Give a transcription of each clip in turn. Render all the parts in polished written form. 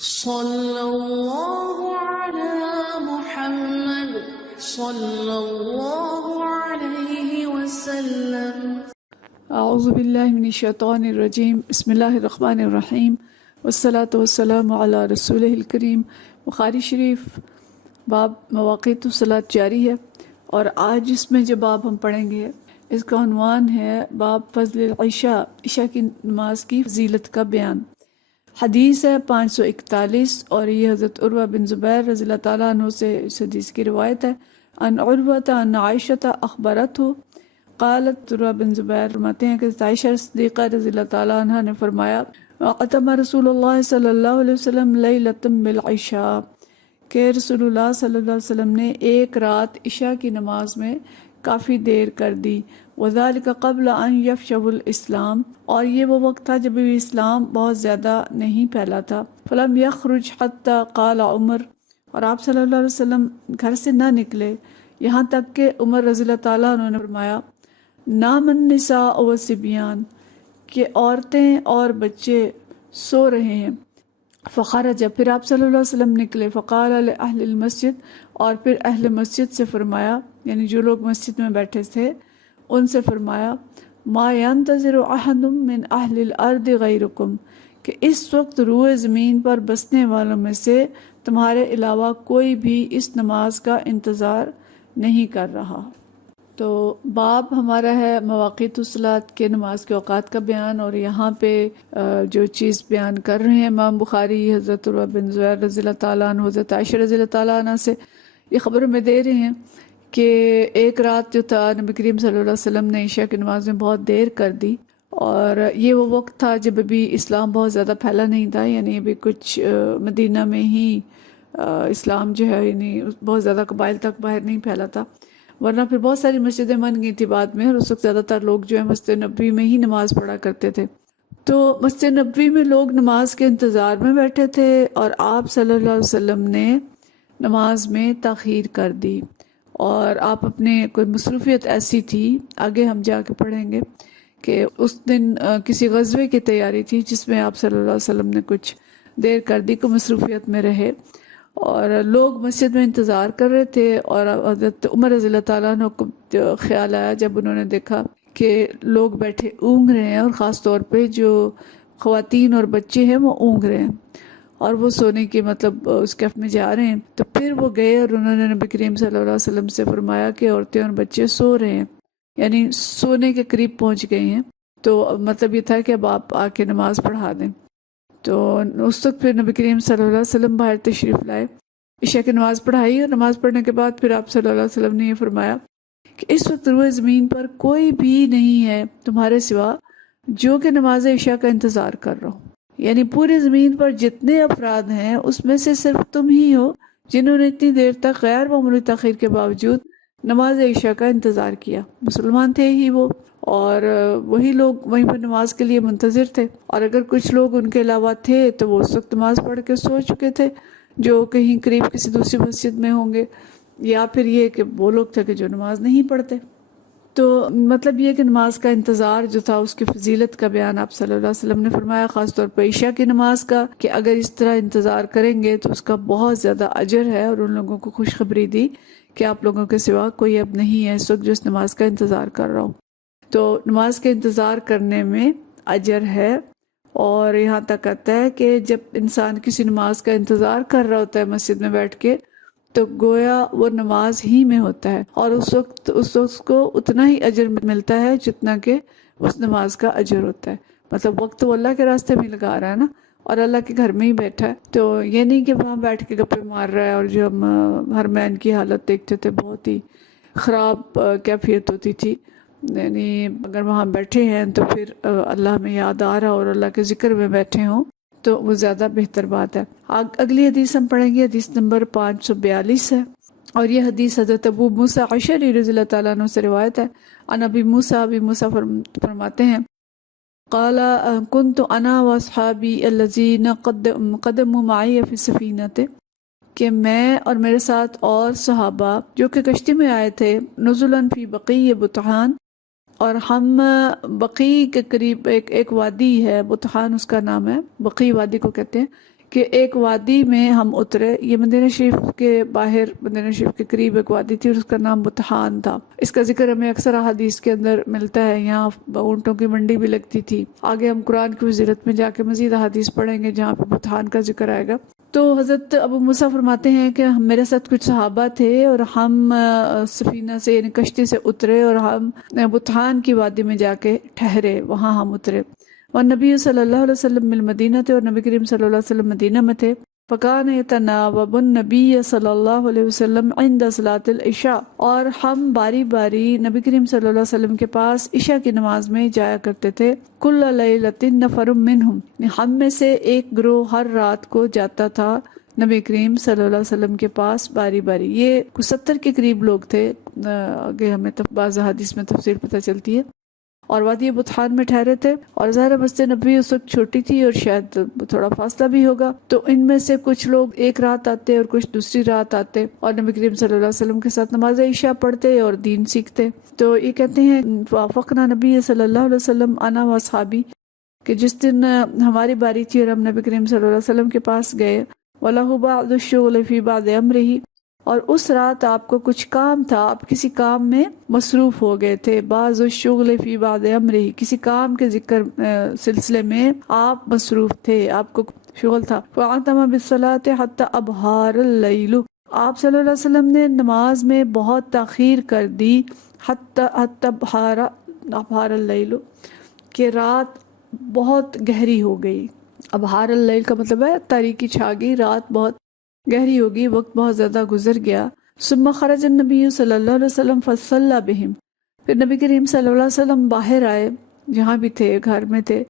صلی اللہ علی محمد صلی اللہ علیہ وسلم۔ اعوذ باللہ من الشیطان الرجیم، بسم اللہ الرحمن الرحیم، والصلاة والسلام علی رسولہ الکریم۔ بخاری شریف باب مواقیت الصلاۃ جاری ہے، اور آج اس میں جو باب ہم پڑھیں گے اس کا عنوان ہے باب فضل العشاء، عشاء کی نماز کی فضیلت کا بیان۔ حدیث ہے 541، اور یہ حضرت عروہ بن زبیر رضی اللہ تعالیٰ عنہ سے اس حدیث کی روایت ہے۔ ان عروہ ان عائشہ اخبرتہ قالت، عروہ بن زبیر فرماتے ہیں کہ عائشہ صدیقہ رضی اللہ تعالیٰ عنہ نے فرمایا اتم رسول اللہ صلی اللہ علیہ وسلم لیلۃ بالعشاء، کہ رسول اللہ صلی اللہ علیہ وسلم نے ایک رات عشاء کی نماز میں کافی دیر کر دی۔ وذالک قبل ان یفشع الاسلام، اور یہ وہ وقت تھا جب بھی اسلام بہت زیادہ نہیں پھیلا تھا۔ فلم یخرج حتی قال عمر، اور آپ صلی اللہ علیہ وسلم گھر سے نہ نکلے یہاں تک کہ عمر رضی اللہ تعالیٰ عنہ نے فرمایا نام النساء والصبیان، کہ عورتیں اور بچے سو رہے ہیں۔ فخرج، پھر آپ صلی اللہ علیہ وسلم نکلے۔ فقال لأہل المسجد، اور پھر اہل مسجد سے فرمایا، یعنی جو لوگ مسجد میں بیٹھے تھے ان سے فرمایا ما ينتظر احد من اہل الارض غیرکم، کہ اس وقت روئے زمین پر بسنے والوں میں سے تمہارے علاوہ کوئی بھی اس نماز کا انتظار نہیں کر رہا۔ تو باب ہمارا ہے مواقیت الصلاۃ کے نماز کے اوقات کا بیان، اور یہاں پہ جو چیز بیان کر رہے ہیں امام بخاری حضرت عروہ بن زبیر رضی اللہ تعالیٰ عنہ حضرت عائشہ رضی اللہ تعالیٰ عنہ سے یہ خبر میں دے رہے ہیں کہ ایک رات جو تھا نبی کریم صلی اللہ علیہ وسلم نے عشاء کی نماز میں بہت دیر کر دی، اور یہ وہ وقت تھا جب ابھی اسلام بہت زیادہ پھیلا نہیں تھا، یعنی ابھی کچھ مدینہ میں ہی اسلام جو ہے یعنی بہت زیادہ قبائل تک باہر نہیں پھیلا تھا، ورنہ پھر بہت ساری مسجدیں بن گئی تھی بعد میں، اور اس وقت زیادہ تر لوگ جو ہے مسجد نبوی میں ہی نماز پڑھا کرتے تھے۔ تو مسجد نبوی میں لوگ نماز کے انتظار میں بیٹھے تھے، اور آپ صلی اللہ علیہ وسلم نے نماز میں تاخیر کر دی، اور آپ اپنے کوئی مصروفیت ایسی تھی، آگے ہم جا کے پڑھیں گے کہ اس دن کسی غزوے کی تیاری تھی جس میں آپ صلی اللہ علیہ وسلم نے کچھ دیر کر دی، کو مصروفیت میں رہے، اور لوگ مسجد میں انتظار کر رہے تھے۔ اور حضرت عمر رضی اللہ تعالیٰ عنہ کو خیال آیا جب انہوں نے دیکھا کہ لوگ بیٹھے اونگ رہے ہیں، اور خاص طور پہ جو خواتین اور بچے ہیں وہ اونگ رہے ہیں، اور وہ سونے کی مطلب اس کیف میں جا رہے ہیں۔ تو پھر وہ گئے اور انہوں نے نبی کریم صلی اللہ علیہ وسلم سے فرمایا کہ عورتیں اور بچے سو رہے ہیں، یعنی سونے کے قریب پہنچ گئے ہیں، تو مطلب یہ تھا کہ اب آپ آ کے نماز پڑھا دیں۔ تو اس وقت پھر نبی کریم صلی اللہ علیہ وسلم باہر تشریف لائے، عشاء کی نماز پڑھائی، اور نماز پڑھنے کے بعد پھر آپ صلی اللہ علیہ وسلم نے یہ فرمایا کہ اس وقت روئے زمین پر کوئی بھی نہیں ہے تمہارے سوا جو کہ نماز عشاء کا انتظار کر رہا ہو، یعنی پوری زمین پر جتنے افراد ہیں اس میں سے صرف تم ہی ہو جنہوں نے اتنی دیر تک غیر معمولی تاخیر کے باوجود نماز عشاء کا انتظار کیا۔ مسلمان تھے ہی وہ، اور وہی لوگ وہیں پر نماز کے لیے منتظر تھے، اور اگر کچھ لوگ ان کے علاوہ تھے تو وہ اس وقت نماز پڑھ کے سو چکے تھے، جو کہیں قریب کسی دوسری مسجد میں ہوں گے، یا پھر یہ کہ وہ لوگ تھے کہ جو نماز نہیں پڑھتے۔ تو مطلب یہ کہ نماز کا انتظار جو تھا اس کی فضیلت کا بیان آپ صلی اللہ علیہ وسلم نے فرمایا، خاص طور پر عشاء کی نماز کا، کہ اگر اس طرح انتظار کریں گے تو اس کا بہت زیادہ اجر ہے، اور ان لوگوں کو خوشخبری دی کہ آپ لوگوں کے سوا کوئی اب نہیں ہے اس وقت جو اس نماز کا انتظار کر رہا ہو۔ تو نماز کے انتظار کرنے میں اجر ہے، اور یہاں تک آتا ہے کہ جب انسان کسی نماز کا انتظار کر رہا ہوتا ہے مسجد میں بیٹھ کے، تو گویا وہ نماز ہی میں ہوتا ہے، اور اس وقت کو اتنا ہی اجر ملتا ہے جتنا کہ اس نماز کا اجر ہوتا ہے۔ مطلب وقت وہ اللہ کے راستے میں لگا رہا ہے نا، اور اللہ کے گھر میں ہی بیٹھا ہے، تو یہ نہیں کہ وہاں بیٹھ کے گپے مار رہا ہے۔ اور جو ہم حرمین کی حالت دیکھتے تھے بہت ہی خراب کیفیت ہوتی تھی، یعنی اگر وہاں بیٹھے ہیں تو پھر اللہ میں یاد آ رہا اور اللہ کے ذکر میں بیٹھے ہوں تو وہ زیادہ بہتر بات ہے۔ اگلی حدیث ہم پڑھیں گے، حدیث نمبر 542 ہے، اور یہ حدیث حضرت ابو موسیٰ اشعری رضی اللہ تعالیٰ عنہ سے روایت ہے۔ عن ابی موسیٰ فرماتے ہیں قال كنت انا واصحابی الذین قدموا معی فی السفینۃ، کہ میں اور میرے ساتھ اور صحابہ جو کہ کشتی میں آئے تھے، نزلا فی بقیع بطحان، اور ہم بقیع کے قریب ایک وادی ہے، بطحان اس کا نام ہے، بقیع وادی کو کہتے ہیں، کہ ایک وادی میں ہم اترے. یہ مدینہ شریف کے باہر، مدینہ شریف کے قریب ایک وادی تھی اور اس کا نام بطحان تھا. اس کا ذکر ہمیں اکثر احادیث کے اندر ملتا ہے. یہاں اونٹوں کی منڈی بھی لگتی تھی. آگے ہم قرآن کی وزیرت میں جا کے مزید احادیث پڑھیں گے جہاں پہ بطحان کا ذکر آئے گا. تو حضرت ابو موسیٰ فرماتے ہیں کہ میرے ساتھ کچھ صحابہ تھے اور ہم سفینہ سے یعنی کشتی سے اترے اور ہم بطحان کی وادی میں جا کے ٹھہرے، وہاں ہم اترے. اور نبی صلی اللہ علیہ وسلم بالمدینہ تھے اور نبی کریم صلی اللہ علیہ وسلم مدینہ میں تھے. فَكَانَ يَتَنَاوَبُ النَّبِيَّ صلی اللہ علیہ وسلم عند صلاة العشاء، اور ہم باری باری نبی کریم صلی اللہ علیہ وسلم کے پاس عشاء کی نماز میں جایا کرتے تھے. كُلَّ لَيْلَةٍ نَفَرٌ مِّنْهُمْ، ہم میں سے ایک گروہ ہر رات کو جاتا تھا نبی کریم صلی اللہ علیہ وسلم کے پاس باری باری. یہ 70 کے قریب لوگ تھے. آگے ہمیں بعض حدیث میں تفصیل پتہ چلتی ہے. اور وادی بطحان میں ٹھہرے تھے اور ظاہر مسجد نبوی اس وقت چھوٹی تھی اور شاید تھوڑا فاصلہ بھی ہوگا، تو ان میں سے کچھ لوگ ایک رات آتے اور کچھ دوسری رات آتے اور نبی کریم صلی اللہ علیہ وسلم کے ساتھ نماز عشاء پڑھتے اور دین سیکھتے. تو یہ کہتے ہیں وافقنا نبی صلی اللہ علیہ وسلم انا و اصحابی، کہ جس دن ہماری باری تھی اور ہم نبی کریم صلی اللہ علیہ وسلم کے پاس گئے. وَلَهُ بَعْضُ الشُّغْلِ فِي بَعْضِ أَمْرِهِ، اور اس رات آپ کو کچھ کام تھا، آپ کسی کام میں مصروف ہو گئے تھے. بعض الشغل فی بعض امرہ، کسی کام کے ذکر سلسلے میں آپ مصروف تھے، آپ کو شغل تھا. فَعَتَمَ بِالصَّلَاةِ حَتَّى أَبْحَارَ اللَّيْلُ، آپ صلی اللہ علیہ وسلم نے نماز میں بہت تاخیر کر دی. حَتَّى أَبْحَارَ اللَّيْلُ، کہ رات بہت گہری ہو گئی. ابحار اللیل کا مطلب ہے تاریکی چھا گئی، رات بہت گہری ہوگی، وقت بہت زیادہ گزر گیا. ثم خرج النبی صلی اللہ علیہ وسلم فصلی بہم، پھر نبی کریم صلی اللہ علیہ وسلم باہر آئے، جہاں بھی تھے گھر میں تھے،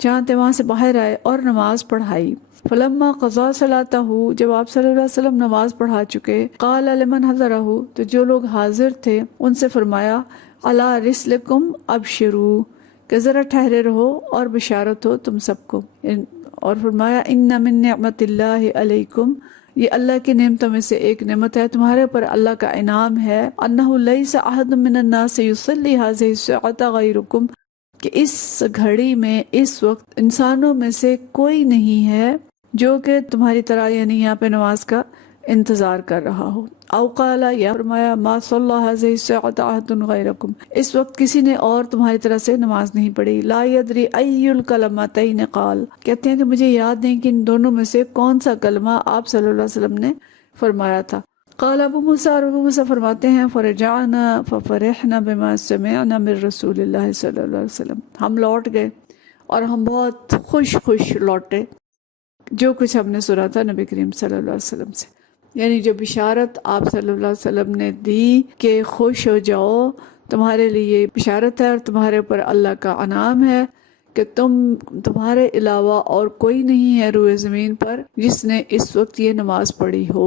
جہاں تھے وہاں سے باہر آئے اور نماز پڑھائی. فلما قضا صلاتہ، جب آپ صلی اللہ علیہ وسلم نماز پڑھا چکے، قال لمن حضرہ، تو جو لوگ حاضر تھے ان سے فرمایا، علی رسلکم ابشروا، کہ ذرا ٹھہرے رہو اور بشارت ہو تم سب کو. اور فرمایا ان من نعمت اللہ علیکم، یہ اللہ کی نعمتوں میں سے ایک نعمت ہے تمہارے اوپر، اللہ کا انعام ہے. انہ لیس احد من الناس یصلی هذه الساعة غیرکم، کہ اس گھڑی میں اس وقت انسانوں میں سے کوئی نہیں ہے جو کہ تمہاری طرح یعنی یہاں پہ نماز کا انتظار کر رہا ہو. او قال، یا فرمایا ما صلی هذه الساعة احد غیرکم، اس وقت کسی نے اور تمہاری طرح سے نماز نہیں پڑھی. لا یدری ای الکلمتین قال، کہتے ہیں کہ مجھے یاد نہیں کہ ان دونوں میں سے کون سا کلمہ آپ صلی اللہ علیہ وسلم نے فرمایا تھا. قال ابو موسیٰ، اور ابو موسیٰ فرماتے ہیں فرجعنا ففرحنا بما سمعنا من رسول اللہ صلی اللہ علیہ وسلم، ہم لوٹ گئے اور ہم بہت خوش لوٹے جو کچھ ہم نے سنا تھا نبی کریم صلی اللہ علیہ وسلم سے. یعنی جو بشارت آپ صلی اللہ علیہ وسلم نے دی کہ خوش ہو جاؤ، تمہارے لیے بشارت ہے اور تمہارے اوپر اللہ کا انعام ہے کہ تمہارے علاوہ اور کوئی نہیں ہے روئے زمین پر جس نے اس وقت یہ نماز پڑھی ہو.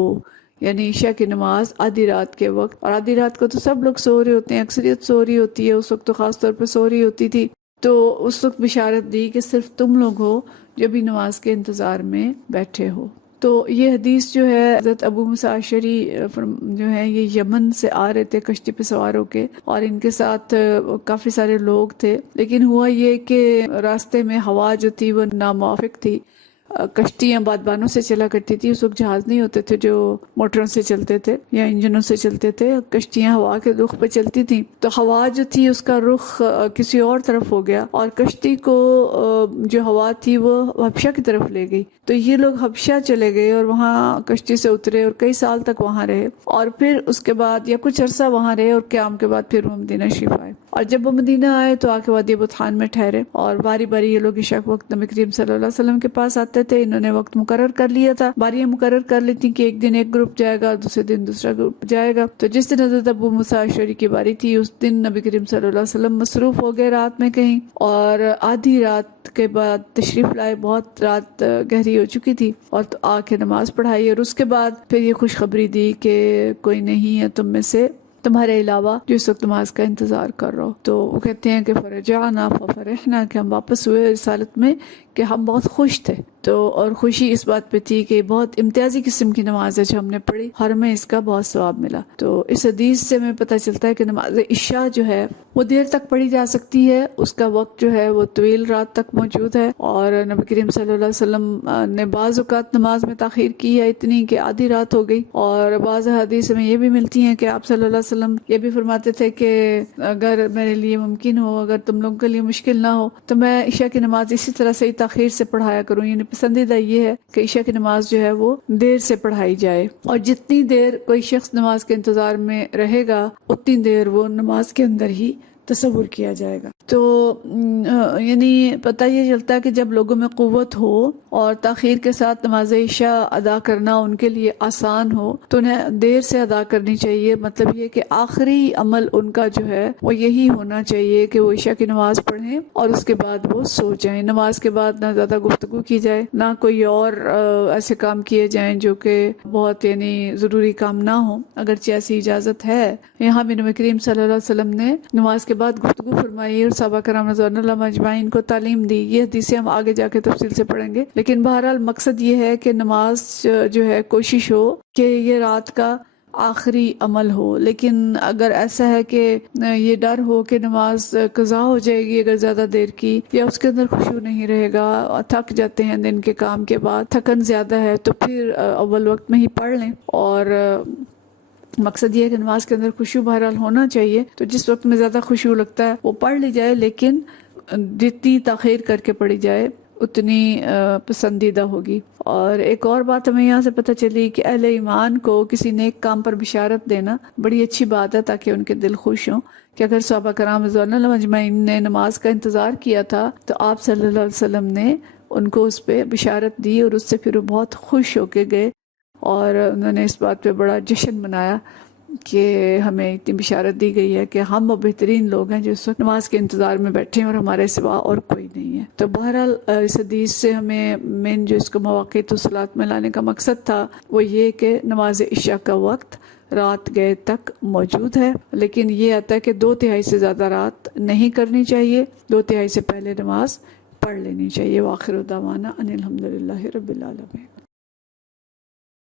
یعنی عشاء کی نماز آدھی رات کے وقت، اور آدھی رات کو تو سب لوگ سو رہے ہوتے ہیں، اکثریت سو رہی ہوتی ہے، اس وقت تو خاص طور پہ سو رہی ہوتی تھی. تو اس وقت بشارت دی کہ صرف تم لوگ ہو جو بھی نماز کے انتظار میں بیٹھے ہو. تو یہ حدیث جو ہے حضرت ابو موسیٰ اشعری جو ہے یہ یمن سے آ رہے تھے کشتی پہ سوار ہو کے، اور ان کے ساتھ کافی سارے لوگ تھے. لیکن ہوا یہ کہ راستے میں ہوا جو تھی وہ ناموافق تھی. کشتیاں بادبانوں سے چلا کرتی تھی، اس وقت جہاز نہیں ہوتے تھے جو موٹروں سے چلتے تھے یا انجنوں سے چلتے تھے، کشتیاں ہوا کے رخ پہ چلتی تھیں. تو ہوا جو تھی اس کا رخ کسی اور طرف ہو گیا اور کشتی کو جو ہوا تھی وہ حبشہ کی طرف لے گئی. تو یہ لوگ حبشہ چلے گئے اور وہاں کشتی سے اترے اور کئی سال تک وہاں رہے، اور پھر اس کے بعد یا کچھ عرصہ وہاں رہے اور قیام کے بعد پھر وہ مدینہ شریف آئے. اور جب وہ مدینہ آئے تو آ کے وادی بطحان میں ٹھہرے، اور باری باری یہ لوگ عشاء کے وقت نبی کریم صلی اللہ علیہ وسلم کے پاس آتے تھے. انہوں نے وقت مقرر کر لیا تھا، باریاں مقرر کر لی تھیں کہ ایک دن ایک گروپ جائے گا، دوسرے دن دوسرا گروپ جائے گا. تو جس دن حضرت ابو موسیٰ اشعری کی باری تھی اس دن نبی کریم صلی اللہ علیہ وسلم مصروف ہو گئے رات میں کہیں، اور آدھی رات کے بعد تشریف لائے. بہت رات گہری ہو چکی تھی اور تو آ کے نماز پڑھائی، اور اس کے بعد پھر یہ خوشخبری دی کہ کوئی نہیں ہے تم میں سے تمہارے علاوہ جو اس وقت نماز کا انتظار کر رہا ہو. تو وہ کہتے ہیں کہ فرجعنا ففرحنا، کہ ہم واپس ہوئے رسالت میں کہ ہم بہت خوش تھے. تو اور خوشی اس بات پہ تھی کہ بہت امتیازی قسم کی نماز ہے جو ہم نے پڑھی اور ہمیں اس کا بہت ثواب ملا. تو اس حدیث سے ہمیں پتہ چلتا ہے کہ نماز عشاء جو ہے وہ دیر تک پڑھی جا سکتی ہے، اس کا وقت جو ہے وہ طویل رات تک موجود ہے، اور نبی کریم صلی اللہ علیہ وسلم نے بعض اوقات نماز میں تاخیر کی ہے اتنی کہ آدھی رات ہو گئی، اور بعض حدیث میں یہ بھی ملتی ہیں کہ آپ صلی اللہ علیہ وسلم یہ بھی فرماتے تھے کہ اگر میرے لیے ممکن ہو، اگر تم لوگوں کے لیے مشکل نہ ہو تو میں عشاء کی نماز اسی طرح سے تاخیر سے پڑھایا کروں، یعنی پسندیدہ یہ ہے کہ عشاء کی نماز جو ہے وہ دیر سے پڑھائی جائے، اور جتنی دیر کوئی شخص نماز کے انتظار میں رہے گا اتنی دیر وہ نماز کے اندر ہی تصور کیا جائے گا۔ تو یعنی پتہ یہ چلتا ہے کہ جب لوگوں میں قوت ہو اور تاخیر کے ساتھ نماز عشاء ادا کرنا ان کے لیے آسان ہو تو انہیں دیر سے ادا کرنی چاہیے، مطلب یہ کہ آخری عمل ان کا جو ہے وہ یہی ہونا چاہیے کہ وہ عشاء کی نماز پڑھیں اور اس کے بعد وہ سو جائیں، نماز کے بعد نہ زیادہ گفتگو کی جائے، نہ کوئی اور ایسے کام کیے جائیں جو کہ بہت یعنی ضروری کام نہ ہوں، اگرچہ ایسی اجازت ہے۔ یہاں بھی نبی کریم صلی اللہ علیہ وسلم نے نماز کے بعد گفتگو فرمائی اور صحابہ کرام رضوان اللہ اجمعین کو تعلیم دی۔ یہ حدیثیں ہم آگے جا کے تفصیل سے پڑھیں گے، لیکن بہرحال مقصد یہ ہے کہ نماز جو ہے کوشش ہو کہ یہ رات کا آخری عمل ہو، لیکن اگر ایسا ہے کہ یہ ڈر ہو کہ نماز قضا ہو جائے گی اگر زیادہ دیر کی، یا اس کے اندر خشوع نہیں رہے گا، تھک جاتے ہیں دن کے کام کے بعد، تھکن زیادہ ہے، تو پھر اول وقت میں ہی پڑھ لیں، اور مقصد یہ ہے کہ نماز کے اندر خشوع بہرحال ہونا چاہیے، تو جس وقت میں زیادہ خشوع لگتا ہے وہ پڑھ لی جائے، لیکن جتنی تاخیر کر کے پڑھی جائے اتنی پسندیدہ ہوگی۔ اور ایک اور بات ہمیں یہاں سے پتہ چلی کہ اہل ایمان کو کسی نیک کام پر بشارت دینا بڑی اچھی بات ہے، تاکہ ان کے دل خوش ہوں، کہ اگر صحابہ کرام رضوان اللہ اجمعین نے نماز کا انتظار کیا تھا تو آپ صلی اللہ علیہ وسلم نے ان کو اس پہ بشارت دی، اور اس سے پھر وہ بہت خوش ہو کے گئے، اور انہوں نے اس بات پہ بڑا جشن منایا کہ ہمیں اتنی بشارت دی گئی ہے کہ ہم وہ بہترین لوگ ہیں جو اس وقت نماز کے انتظار میں بیٹھے ہیں اور ہمارے سوا اور کوئی نہیں ہے۔ تو بہرحال اس حدیث سے ہمیں مین جو اس کو مواقیت الصلاۃ میں لانے کا مقصد تھا وہ یہ کہ نماز عشاء کا وقت رات گئے تک موجود ہے، لیکن یہ آتا ہے کہ 2/3 سے زیادہ رات نہیں کرنی چاہیے، 2/3 سے پہلے نماز پڑھ لینی چاہیے۔ وآخر دعوانا ان الحمدللہ رب العالمین۔